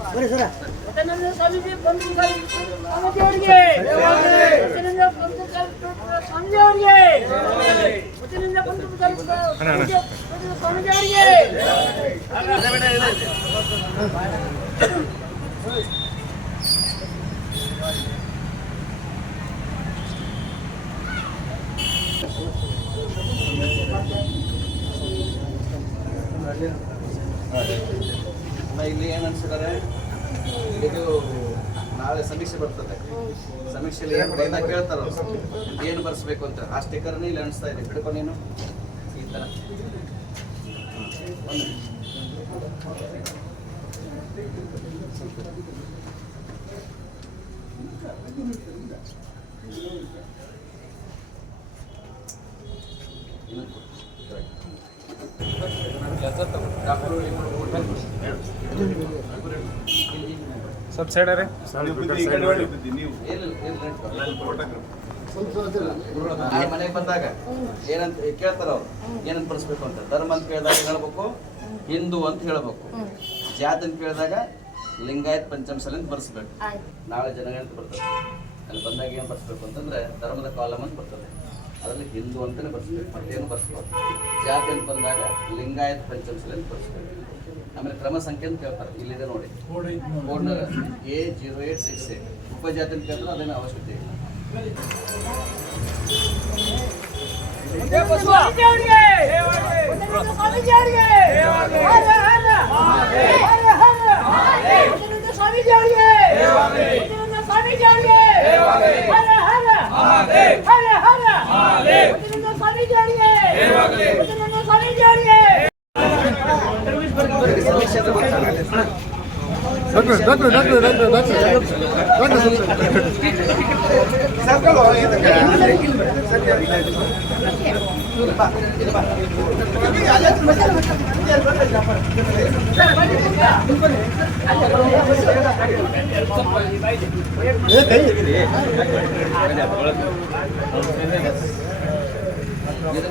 ಸತ್ಯಾನಂದ ಸ್ವಾಮೀಜಿ ಬಂದು ಸ್ವಾಮೀಜಿ ಅವರಿಗೆ ಸತ್ಯಾನಂದ ಬಂದು ಸ್ವಾಮೀಜಿ ಅವರಿಗೆ ಸತ್ಯಾನಂದ ಬಂದು ಸ್ವಾಮೀಜಿ ಅವರಿಗೆ ಇಲ್ಲಿ ಏನು ಅನ್ಸಿದ್ದಾರೆ ಇದು ನಾಳೆ ಸಮೀಕ್ಷೆ ಬರ್ತದೆ. ಸಮೀಕ್ಷೆಯಲ್ಲಿ ಏನು ಬಂದಾಗ ಕೇಳ್ತಾರ ಏನು ಬರ್ಸ್ಬೇಕು ಅಂತ. ಆ ಸ್ಟಿಕ್ಕರ್ನ ಇಲ್ಲಿ ಅನಿಸ್ತಾ ಇದೆ. ಹಿಡ್ಕೊ ನೀನು. ಈ ಥರ ಒಂದು ಸ್ವಲ್ಪ ಸೈಡ್ ರೀ ಮನೆಗೆ ಬಂದಾಗ ಏನಂತ ಕೇಳ್ತಾರ ಅವ್ರು ಏನಂತ ಬರ್ಸ್ಬೇಕು ಅಂತ. ಧರ್ಮ ಅಂತ ಕೇಳಿದಾಗ ಏನ್ ಹೇಳ್ಬೇಕು ಹಿಂದೂ ಅಂತ ಹೇಳ್ಬೇಕು. ಜಾತಿ ಅಂತ ಕೇಳಿದಾಗ ಲಿಂಗಾಯತ್ ಪಂಚಮಸಲಿ ಅಂತ ಬರ್ಸ್ಬೇಕು. ನಾಳೆ ಜನಗಣತಿ ಬರ್ತದೆ. ಅಲ್ಲಿ ಬಂದಾಗ ಏನು ಬರ್ಸ್ಬೇಕು ಅಂತಂದ್ರೆ ಧರ್ಮದ ಕಾಲಮ್ ಅಂತ ಬರ್ತದೆ. ಅದರಲ್ಲಿ ಹಿಂದೂ ಅಂತಲೇ ಬರ್ಸ್ಬೇಕು ಮತ್ತೇನು ಬರ್ಸ್ಬಾರ್ದು ಜಾತಿ ಅಂತ ಬಂದಾಗ ಲಿಂಗಾಯತ್ ಪಂಚಮಸಲಿ ಅಂತ ಬರ್ಸ್ಬೇಕು ಆಮೇಲೆ ಕ್ರಮ ಸಂಖ್ಯೆ ಅಂತ ಕೇಳ್ತಾರೆ ಇಲ್ಲಿದೆ ನೋಡಿ code A zero eight six eight ಉಪಜಾತಿ ಅಂತ ಕೇಳಿದ್ರೆ ಅದೇನು ಅವಶ್ಯಕತೆ ಇಲ್ಲ ಸ್ವಾಮೀಜಿ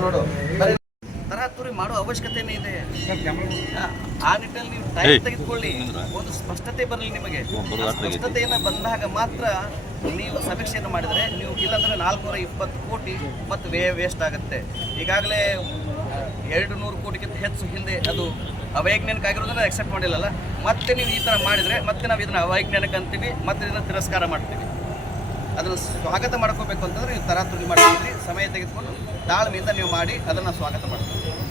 ನೋಡು ಅವಶ್ಯಕತೆನೇ ಇದೆ. ಆ- ನಿಟ್ಟಲ್ಲಿ ನಿಟ್ಟಿನಲ್ಲಿ ನೀವು ಟೈಮ್ ತೆಗೆದುಕೊಳ್ಳಿ. ಒಂದು ಸ್ಪಷ್ಟತೆ ಬರಲಿ ನಿಮಗೆ. ಸ್ಪಷ್ಟತೆಯನ್ನು ಬಂದಾಗ ಮಾತ್ರ ನೀವು ಸಮೀಕ್ಷೆಯನ್ನು ಮಾಡಿದರೆ ನೀವು ಇಲ್ಲಾಂದ್ರೆ ನಾಲ್ಕುನೂರ ಇಪ್ಪತ್ತು ಕೋಟಿ ಮತ್ತು ವ್ಯಯ ವೇಸ್ಟ್ ಆಗುತ್ತೆ. ಈಗಾಗಲೇ ಎರಡು ನೂರು ಕೋಟಿಗಿಂತ ಹೆಚ್ಚು ಹಿಂದೆ ಅದು ಅವೈಜ್ಞಾನಿಕ ಆಗಿರೋದನ್ನ ಎಕ್ಸೆಪ್ಟ್ ಮಾಡಿಲ್ಲಲ್ಲ? ಮತ್ತೆ ನೀವು ಈ ಥರ ಮಾಡಿದರೆ ಮತ್ತೆ ನಾವು ಇದನ್ನು ಅವೈಜ್ಞಾನಿಕ ಅಂತೀವಿ ಮತ್ತೆ ಇದನ್ನು ತಿರಸ್ಕಾರ ಮಾಡ್ತೀವಿ. ಅದನ್ನು ಸ್ವಾಗತ ಮಾಡ್ಕೋಬೇಕು ಅಂತಂದ್ರೆ ನೀವು ತರಾತುರಿ ಮಾಡ್ತೀವಿ ಸಮಯ ತೆಗೆದುಕೊಂಡು ತಾಳ್ಮೆಯಿಂದ ನೀವು ಮಾಡಿ ಅದನ್ನು ಸ್ವಾಗತ ಮಾಡ್ತೀವಿ